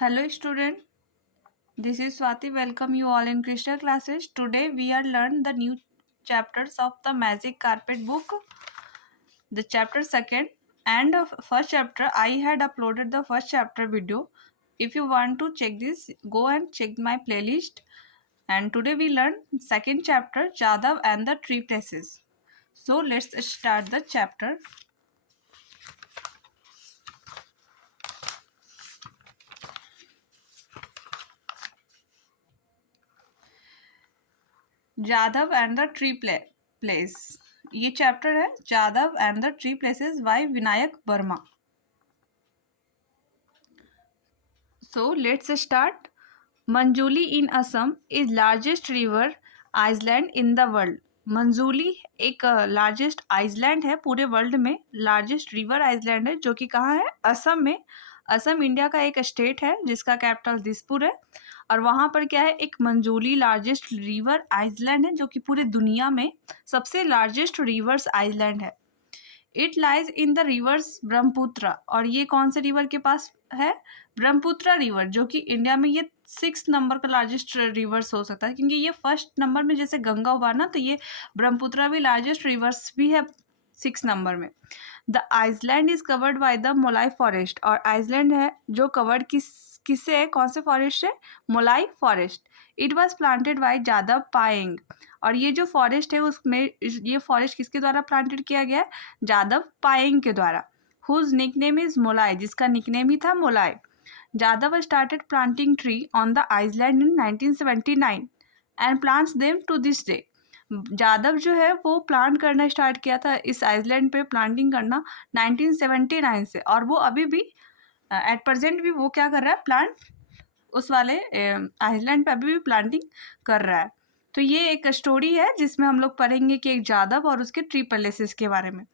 Hello student, this is Swati. Welcome you all in Krishna classes. Today we are learn the new chapters of the Magic Carpet book. The chapter second and first chapter I had uploaded the first chapter video. If you want to check this, go and check my playlist. And today we learn second chapter Jadav and the Tree Places. So let's start the chapter. Jadav and the tree place, ये chapter है Jadav and the tree places by Vinayak Verma. So let's start. Majuli in Assam is largest river island in the world. Majuli एक largest Iceland है पूरे world में. Largest river Iceland है जो कि कहाँ है? असम में. असम इंडिया का एक स्टेट है जिसका कैपिटल दिसपुर है. और वहाँ पर क्या है? एक मंजूली लार्जेस्ट रिवर आइसलैंड है जो कि पूरे दुनिया में सबसे लार्जेस्ट रिवर्स आइसलैंड है. It lies in the reverse Brahmaputra. और ये कौन से रिवर के पास है? ब्रह्मपुत्र रिवर, जो कि इंडिया में ये 6 नंबर का लार्जेस्ट रिवर्स हो सकता है, क्योंकि ये फर्स्ट नंबर में जैसे गंगा हुआ ना, तो ये ब्रह्मपुत्र भी लार्जेस्ट रिवर्स भी है 6 नंबर में. The island is covered by the Molai forest. और आइसलैंड है जो कवर्ड किससे है? कौन से फॉरेस्ट से? Molai forest. It was planted by Jadav Payeng. और ये जो फॉरेस्ट है उसमें ये फॉरेस्ट किसके द्वारा प्लांटेड किया गया है? जादव पाएंग के द्वारा. हुज निकनेम इज मोलाई, जिसका निकनेम ही था Molai. Jadav started planting tree on the island in 1979 and plants them to this day. Jadav जो है वो प्लांट करना स्टार्ट किया था इस आइसलैंड पे, प्लांटिंग करना 1979 से. और वो अभी भी एट प्रेजेंट भी वो क्या कर रहा है? प्लांट उस वाले आइसलैंड पे अभी भी प्लांटिंग कर रहा है. तो ये एक स्टोरी है जिसमें हम लोग पढ़ेंगे कि एक जादव और उसके ट्री पैलेसेस के बारे में.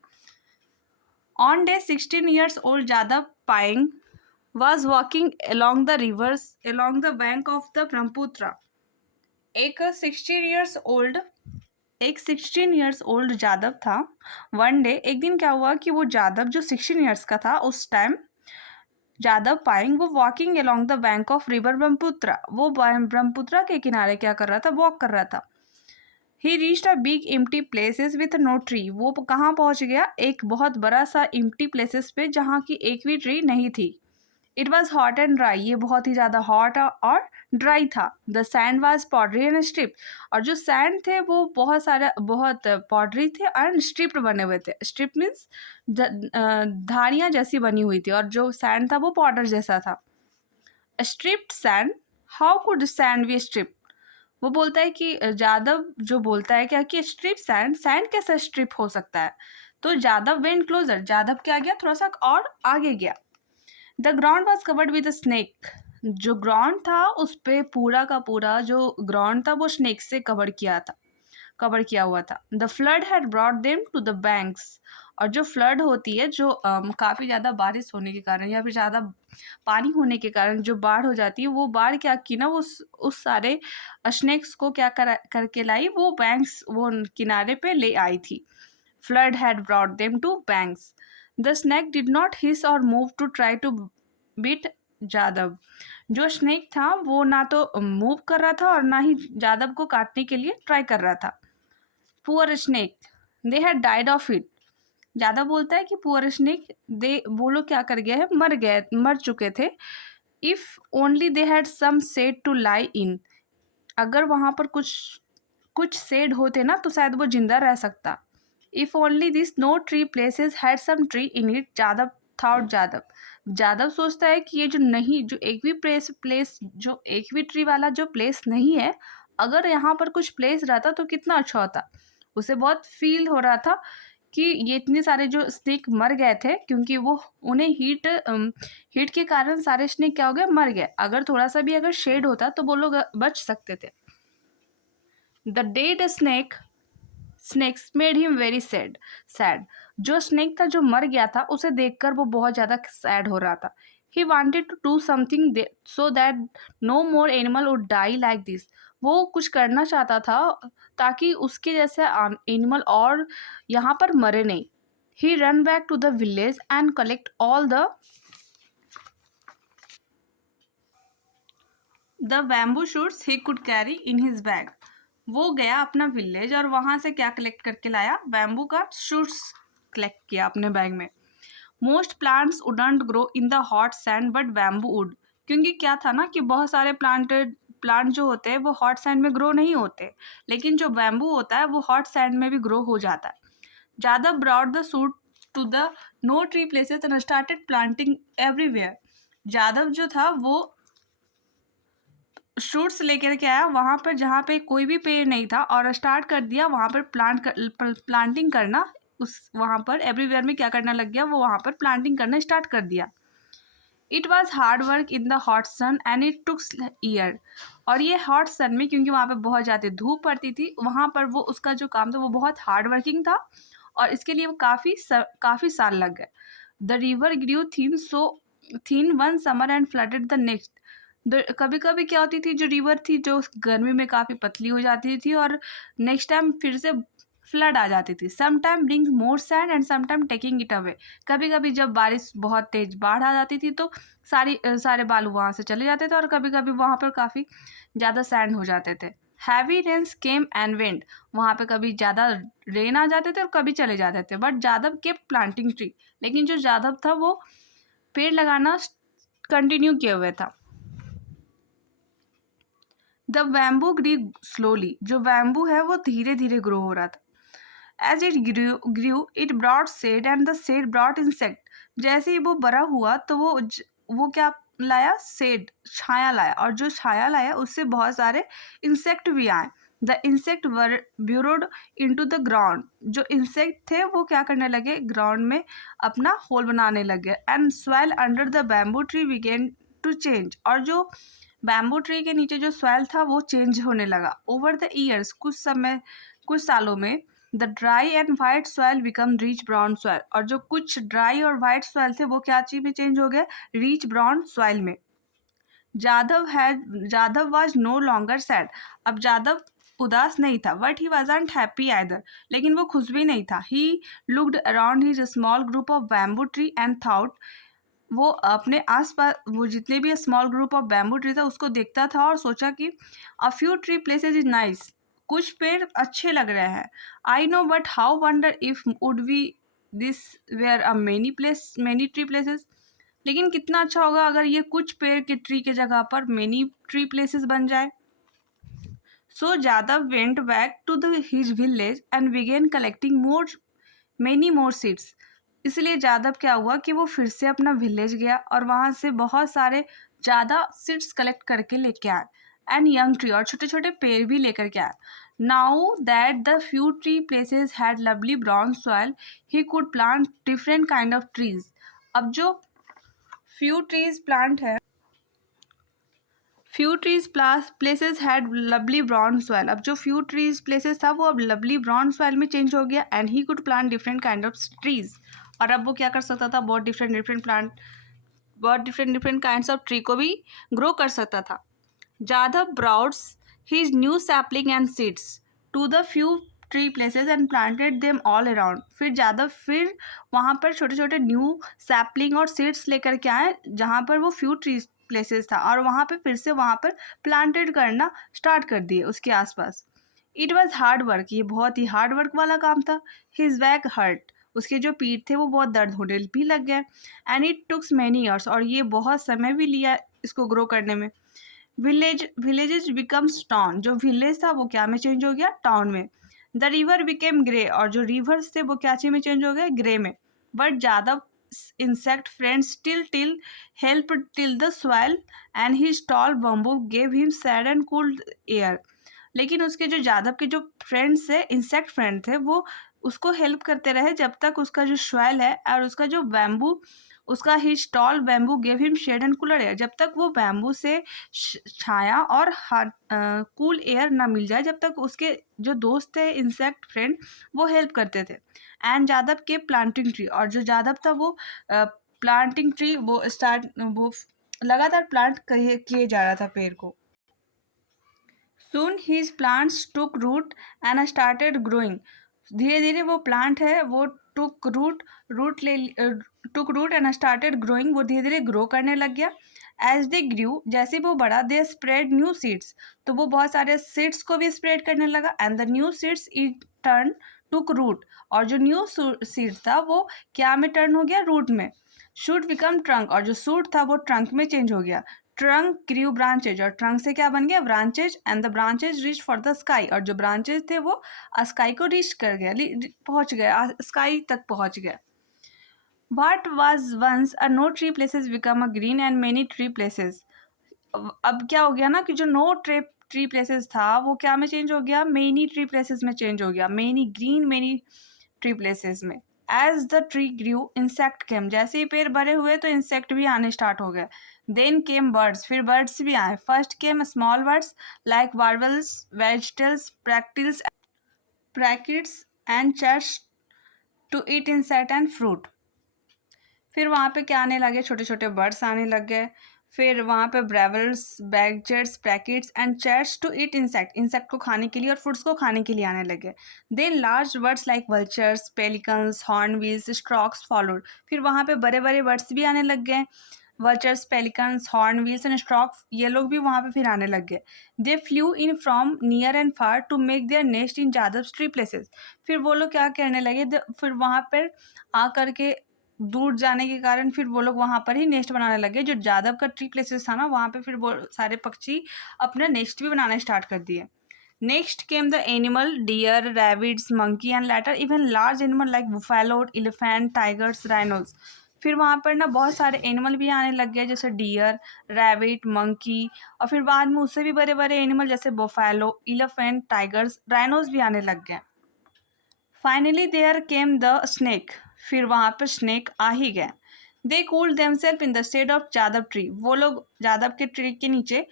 On day 16 years old Jadav Payeng was walking along the rivers along the bank of the Brahmaputra. एक 16 years old जादव था. वन डे, एक दिन क्या हुआ कि वो जादव जो 16 years का था उस टाइम, जादव पाएंग वो walking along the bank of river Brahmaputra, वो ब्रह्मपुत्र के किनारे क्या कर रहा था? वॉक कर रहा था. He reached a big empty places with no tree. वो कहाँ पहुंच गया? एक बहुत बड़ा सा एम्प्टी प्लेसेस पे जहाँ की एक भी ट्री नहीं थी. It was hot and dry. ये बहुत ही ज़्यादा हॉट और ड्राई था. The sand was powdery and strip. और जो सैंड थे वो बहुत पॉडरी थे एंड स्ट्रिप्ड बने हुए थे. स्ट्रिप मीन्स धारियाँ जैसी बनी हुई थी, और जो सैंड था वो पाउडर जैसा था. Striped sand, how could sand be strip. वो बोलता है कि जादव जो बोलता है क्या कि स्ट्रिप सैंड, सैंड कैसे स्ट्रिप हो सकता है? तो जादव वेंट क्लोजर, जादव क्या गया? थोड़ा सा और आगे गया. The ground was covered with snake. जो ग्राउंड था उस पर पूरा का पूरा जो ग्राउंड था वो स्नेक से कवर किया हुआ था. The flood had brought them to the banks. और जो फ्लड होती है, जो काफ़ी ज़्यादा बारिश होने के कारण या फिर ज़्यादा पानी होने के कारण जो बाढ़ हो जाती है, वो बाढ़ क्या की ना, वो उस सारे स्नेक्स को क्या करके लाई? वो बैंक्स, वो किनारे पे ले आई थी. Flood had brought them to banks. The snake did not hiss or move to try to beat Jadav. जो स्नेक था वो ना तो मूव कर रहा था और ना ही जादव को काटने के लिए ट्राई कर रहा था. Poor snake, they had died of it. Jadav बोलता है कि पुअर स्नेक, दे वो लोग क्या कर गया है? मर चुके थे. If only they had some shade to lie in. अगर वहाँ पर कुछ शेड होते ना तो शायद वो जिंदा रह सकता. If only this no tree places had some tree in it, Jadav thought. Jadav सोचता है कि ये जो नहीं, जो एक भी प्लेस जो एक भी ट्री वाला जो प्लेस नहीं है, अगर यहाँ पर कुछ प्लेस रहता तो कितना अच्छा होता. उसे बहुत फील हो रहा था कि ये इतने सारे जो स्नेक मर गए थे, क्योंकि वो उन्हें हीट के कारण सारे स्नेक क्या हो गए? मर गए. अगर थोड़ा सा भी अगर शेड होता तो वो लोग बच सकते थे. The dead snakes made him very sad. जो स्नेक था जो मर गया था उसे देखकर वो बहुत ज़्यादा सैड हो रहा था. He wanted to do something so that no more animal would die like this. वो कुछ करना चाहता था ताकि उसके जैसे एनिमल और यहाँ पर मरे नहीं. He run back to the village and collect all the the bamboo shoots he could carry in his bag. वो गया अपना विलेज और वहां से क्या कलेक्ट करके लाया, बैम्बू का शूट्स कलेक्ट किया अपने बैग में। Most plants wouldn't grow in the hot sand but bamboo would. क्योंकि क्या था ना कि बहुत सारे प्लांट जो होते हैं वो हॉट सैंड में ग्रो नहीं होते, लेकिन जो बैम्बू होता है वो हॉट सैंड में भी ग्रो हो जाता है। ज्यादा brought the shoots to the no tree places and started planting everywhere. Yadav जो था वो शूट्स लेकर के आया वहाँ पर जहाँ पे कोई भी पेड़ नहीं था और स्टार्ट कर दिया वहाँ पर प्लांटिंग करना। उस वहाँ पर एवरीवेयर में क्या करना लग गया, वो वहाँ पर प्लांटिंग करना स्टार्ट कर दिया। It was hard work in the hot sun and it took year. और ये हॉट सन में, क्योंकि वहाँ पे बहुत ज़्यादा धूप पड़ती थी, वहाँ पर वो उसका जो काम था वो बहुत हार्ड वर्किंग था और इसके लिए वो काफ़ी साल लग गए। The river grew thin one summer and flooded the next. कभी कभी क्या होती थी, जो रिवर थी जो गर्मी में काफ़ी पतली हो जाती थी और नेक्स्ट टाइम फिर से फ्लड आ जाती थी। Some time bring more sand and some time taking it away. कभी कभी जब बारिश बहुत तेज बाढ़ आ जाती थी तो सारे बालू वहाँ से चले जाते थे और कभी कभी वहाँ पर काफ़ी ज़्यादा सैंड हो जाते थे। Heavy rains came and went. वहाँ पे कभी ज़्यादा रेन आ जाते थे और कभी चले जाते थे। But Jadav kept planting tree. लेकिन जो जादव था वो पेड़ लगाना कंटिन्यू किए हुए था। The bamboo grew slowly. जो बैम्बू है वो धीरे धीरे ग्रो हो रहा था। As it grew it brought shade and the shade brought insect। जैसे ही वो बड़ा हुआ तो वो क्या लाया, शेड, छाया लाया, और जो छाया लाया उससे बहुत सारे इंसेक्ट भी आए। The insect were burrowed into the ground. जो इंसेक्ट थे वो क्या करने लगे, ग्राउंड में अपना होल बनाने लगे। And soil under the bamboo tree began to change. और जो बैम्बू ट्री के नीचे जो स्वेल था वो चेंज होने लगा। ओवर द ईयर्स, कुछ सालों में, the dry and white soil become rich brown soil. और जो कुछ ड्राई और वाइट सॉइल थे वो क्या चीज में चेंज हो गए, रिच ब्राउन सॉइल में। Jadav was no longer sad. अब जादव उदास नहीं था, but he wasn't happy either. लेकिन वो खुश भी नहीं था। He looked around his small group of bamboo tree and thought. वो अपने आसपास वो जितने भी small group of bamboo tree था उसको देखता था और सोचा कि a few tree places is nice. कुछ पेड़ अच्छे लग रहे हैं। I know but how wonder if would be this were a many tree places. लेकिन कितना अच्छा होगा अगर ये कुछ पेड़ के ट्री के जगह पर मेनी ट्री प्लेसेस बन जाए। So Jadav went back to the his village and began collecting many more seeds. इसलिए जादव क्या हुआ कि वो फिर से अपना विलेज गया और वहाँ से बहुत सारे ज़्यादा सीड्स कलेक्ट करके लेके आए। एंड यंग ट्री, और छोटे छोटे पेड़ भी लेकर के आए। Now that the few tree places had lovely brown soil he could plant different kind of trees. अब जो फ्यू ट्रीज प्लांट है, few trees places had lovely brown soil. अब जो फ्यू ट्रीज प्लेसेस था वो अब लवली ब्राउन सॉइल में change हो गया। And he could plant different kind of trees. और अब वो क्या कर सकता था, बहुत डिफरेंट काइंड्स ऑफ ट्री को भी ग्रो कर सकता था। Jadav brought his new sapling and seeds to the few tree places and planted them all around. फिर जादव वहाँ पर छोटे छोटे न्यू सैपलिंग और सीड्स लेकर के आए जहाँ पर वो फ्यू ट्री प्लेसेस था और वहाँ पे फिर से वहाँ पर प्लांटेड करना स्टार्ट कर दिए उसके आसपास। It was hard work. ये बहुत ही हार्ड वर्क वाला काम था। His back hurt. उसके जो पीठ थे वो बहुत दर्द होने भी लग गए। And it takes many years. और ये बहुत समय भी लिया इसको ग्रो करने में। Villages becomes town. जो विलेज था वो क्या में चेंज हो गया, टाउन में। The river became grey. और जो रिवर्स थे वो क्या चीज में चेंज हो गए, ग्रे में। बट ज़्यादा insect friends till help till the soil and his tall bamboo gave him sad and cool air। लेकिन उसके जो जादव के जो फ्रेंड्स है, इंसेक्ट फ्रेंड थे, वो उसको हेल्प करते रहे जब तक उसका जो सॉइल है और उसका जो बैम्बू, उसका his tall bamboo gave him shade and cooler air. जब तक वो बैम्बू से छाया और कूल एयर ना मिल जाए, जब तक उसके जो दोस्त थे इंसेक्ट फ्रेंड वो हेल्प करते थे। एंड जादव के प्लांटिंग ट्री। और जो जादव था वो प्लांटिंग ट्री वो लगातार प्लांट किए जा रहा था पेड़ को। Soon his plants took root and started growing। धीरे धीरे वो प्लांट है वो टुक रूट रूट ले टुक रूट एंड स्टार्टेड ग्रोइंग। वो धीरे धीरे ग्रो करने लग गया। एज दे ग्रू, जैसे वो बड़ा, दे स्प्रेड न्यू सीड्स, तो वो बहुत सारे सीड्स को भी स्प्रेड करने लगा। And the new seeds it turn took root, और जो न्यू सीड था वो क्या में टर्न हो गया, रूट में। शूट बिकम ट्रंक, और जो शूट था वो ट्रंक में चेंज हो गया। ट्रंक ग्रीव ब्रांचेज, और ट्रंक से क्या बन गया, branches. And the branches reach for the sky, और जो ब्रांचेज थे वो स्काई को रीच कर गया, पहुंच गया, स्काई तक पहुंच गया। What was once a no tree places become a green and many tree places. अब क्या हो गया ना कि जो नो ट्री प्लेसेस था वो क्या में चेंज हो गया, मेनी ट्री प्लेसेस में चेंज हो गया, many green many tree places में। As the tree grew insect came, जैसे ही पेड़ बड़े हुए तो इंसेक्ट भी आने स्टार्ट हो गए। देन केम बर्ड्स, फिर बर्ड्स भी आए। First came small birds like warblers, wagtails, parakeets and chats to eat insect and fruit. फिर वहाँ पे क्या आने लगे, छोटे छोटे बर्ड्स आने लग गए। फिर वहाँ पे babblers, barbets, parakeets and chats to eat insect को खाने के लिए और फ्रूट्स को खाने के लिए आने लगे। Then large birds like vultures, pelicans, hornbills, storks followed, फिर वहाँ पे बड़े बड़े बर्ड्स भी आने लग गए। Vultures, pelicans, hornbills and storks, ये लोग भी वहाँ पे फिर आने लग गए। They flew in from near and far to make their nest in Jadav tree places, फिर वो लोग क्या करने लगे, फिर वहाँ पर आ करके दूर जाने के कारण फिर वो लोग वहाँ पर ही नेस्ट बनाने लगे। जो जादव का ट्री प्लेसेस था ना वहाँ पे फिर वो सारे पक्षी अपना नेस्ट भी बनाना स्टार्ट कर दिए। Next came the animal, deer, rabbits, monkey and later even large animal like buffalo, elephant, tigers, rhinos, फिर वहाँ पर ना बहुत सारे एनिमल भी आने लग गए, जैसे डियर, रैबिट, मंकी, और फिर बाद में उससे भी बड़े बड़े एनिमल जैसे बुफेलो, एलिफेंट, टाइगर्स, राइनोज भी आने लग गए। Finally there came the snake, फिर वहाँ पर स्नेक आ ही गए। They cooled themselves in the shade of Jadav tree, वो लोग जादव के ट्री के नीचे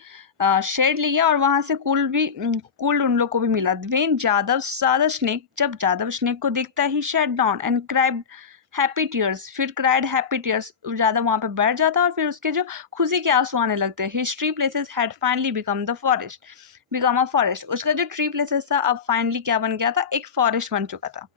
शेड लिए और वहाँ से कूल्ड उन लोग को भी मिला। वेन जादव सा द स्नेक, जब जादव स्नेक को देखता ही shed down and cried happy tears, फिर क्राइड हैप्पी टीयर्स, जादव वहाँ पे बैठ जाता और फिर उसके जो खुशी के आंसू आने लगते हैं। His tree places had finally become a forest, उसका जो ट्री प्लेसेस था अब फाइनली क्या बन गया था, एक फॉरेस्ट बन चुका था।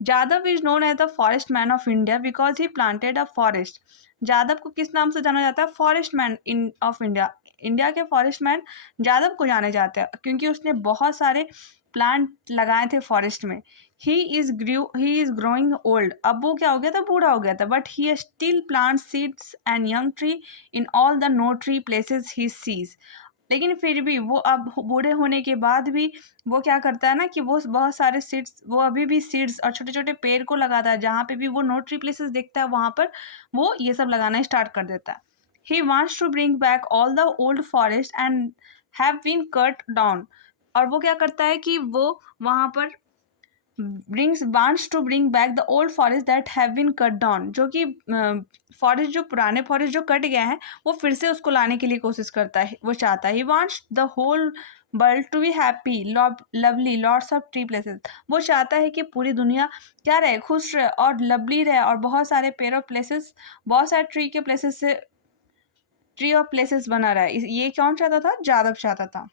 Jadav is known as the forest man of India because he planted a forest, Jadav को किस नाम से जाना जाता है, forest man in of India, India के फॉरेस्ट मैन जादव को जाने जाते हैं क्योंकि उसने बहुत सारे प्लांट लगाए थे फॉरेस्ट में। ही इज ग्रोइंग ओल्ड, अब वो क्या हो गया था, बूढ़ा हो गया था, but he still plant seeds and young tree in all the no tree places he sees, लेकिन फिर भी वो अब बूढ़े होने के बाद भी वो क्या करता है ना कि वो बहुत सारे सीड्स, वो अभी भी सीड्स और छोटे छोटे पेड़ को लगाता है, जहाँ पे भी वो नो ट्री प्लेसेस देखता है वहाँ पर वो ये सब लगाना स्टार्ट कर देता है। He wants to bring back all the old forest and have been cut down, और वो क्या करता है कि वो वहाँ पर wants to bring back the old forest that have been cut down, जो कि फॉरेस्ट, जो पुराने फॉरेस्ट जो कट गए हैं वो फिर से उसको लाने के लिए कोशिश करता है, वो चाहता है। He wants the whole world to be happy lovely lots of tree places, वो चाहता है कि पूरी दुनिया क्या रहे, खुश रहे और लवली रहे और बहुत सारे पेड़ और प्लेसेस, बहुत सारे ट्री के प्लेसेस से ट्री और प्लेसेस बना रहा है। ये कौन चाहता था, जादव चाहता था।